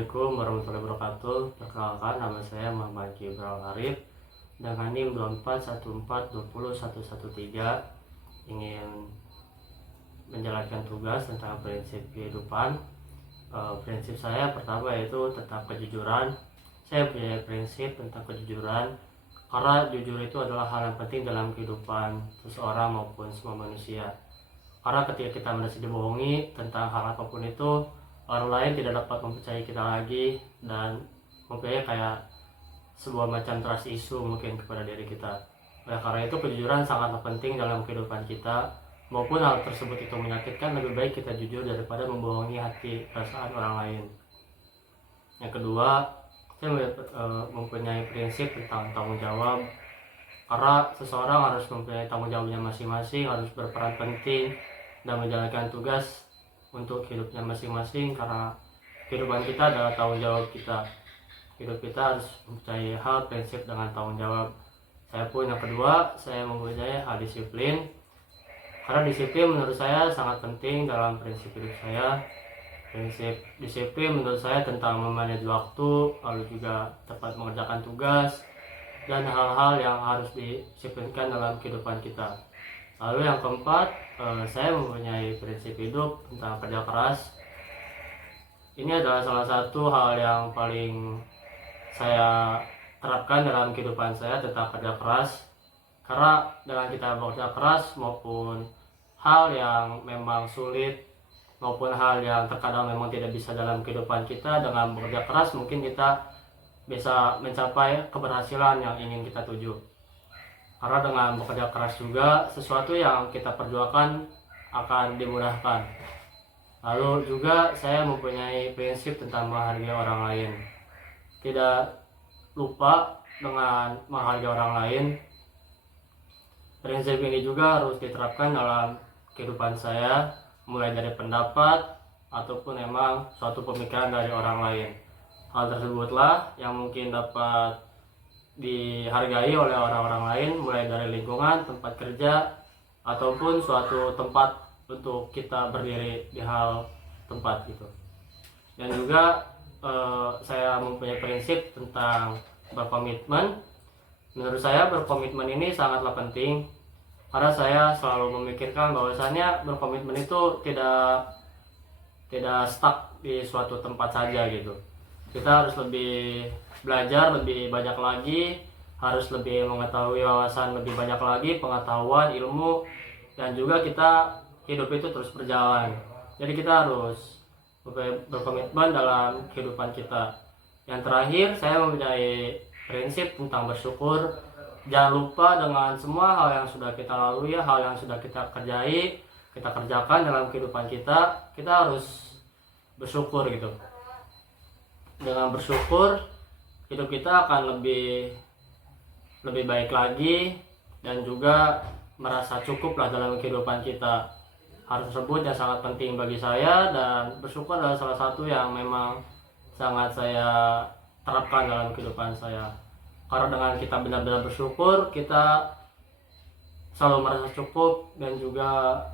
Assalamualaikum warahmatullahi wabarakatuh. Perkenalkan, nama saya Muhammad Gibral Arif dengan NIM 2414201113. Ingin menjalankan tugas tentang prinsip kehidupan. Prinsip saya pertama yaitu tentang kejujuran. Saya punya prinsip tentang kejujuran karena jujur itu adalah hal yang penting dalam kehidupan seseorang maupun semua manusia. Karena ketika kita merasa dibohongi tentang hal apapun itu, orang lain tidak dapat mempercayai kita lagi dan mempunyai kayak sebuah macam trust issue mungkin kepada diri kita. Karena itu kejujuran sangatlah penting dalam kehidupan kita. Maupun hal tersebut itu menyakitkan, lebih baik kita jujur daripada membohongi hati perasaan orang lain. Yang kedua, saya mempunyai prinsip tentang tanggung jawab. Karena seseorang harus mempunyai tanggung jawabnya masing-masing, harus berperan penting dan menjalankan tugas untuk hidupnya masing-masing, karena kehidupan kita adalah tanggung jawab kita. Hidup kita harus mempunyai hal prinsip dengan tanggung jawab. Saya pun yang kedua, saya mempunyai hal disiplin. Karena disiplin menurut saya sangat penting dalam prinsip hidup saya. Prinsip disiplin menurut saya tentang memanage waktu, lalu juga tepat mengerjakan tugas, dan hal-hal yang harus disiplinkan dalam kehidupan kita. Lalu yang keempat, saya mempunyai prinsip hidup tentang kerja keras. Ini adalah salah satu hal yang paling saya terapkan dalam kehidupan saya tentang kerja keras. Karena dengan kita bekerja keras maupun hal yang memang sulit maupun hal yang terkadang memang tidak bisa dalam kehidupan kita, dengan bekerja keras mungkin kita bisa mencapai keberhasilan yang ingin kita tuju. Karena dengan bekerja keras juga sesuatu yang kita perjuangkan akan dimudahkan. Lalu juga saya mempunyai prinsip tentang menghargai orang lain. Tidak lupa dengan menghargai orang lain. Prinsip ini juga harus diterapkan dalam kehidupan saya, mulai dari pendapat ataupun memang suatu pemikiran dari orang lain. Hal tersebutlah yang mungkin dapat dihargai oleh orang-orang lain, mulai dari lingkungan, tempat kerja, ataupun suatu tempat untuk kita berdiri di hal tempat gitu. Dan juga saya mempunyai prinsip tentang berkomitmen. Menurut saya berkomitmen ini sangatlah penting, karena saya selalu memikirkan bahwasannya berkomitmen itu tidak stuck di suatu tempat saja gitu. Kita harus lebih belajar lebih banyak lagi, harus lebih mengetahui wawasan lebih banyak lagi, pengetahuan, ilmu, dan juga kita hidup itu terus berjalan. Jadi kita harus berkomitmen dalam kehidupan kita. Yang terakhir, saya mempunyai prinsip tentang bersyukur. Jangan lupa dengan semua hal yang sudah kita lalui, hal yang sudah kita kerjakan dalam kehidupan kita, kita harus bersyukur gitu. Dengan bersyukur, hidup kita akan lebih baik lagi, dan juga merasa cukup lah dalam kehidupan kita. Hal tersebut yang sangat penting bagi saya, dan bersyukur adalah salah satu yang memang sangat saya terapkan dalam kehidupan saya. Karena dengan kita benar-benar bersyukur, kita selalu merasa cukup dan juga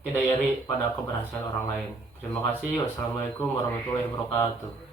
tidak iri pada keberhasilan orang lain. Terima kasih. Wassalamualaikum warahmatullahi wabarakatuh.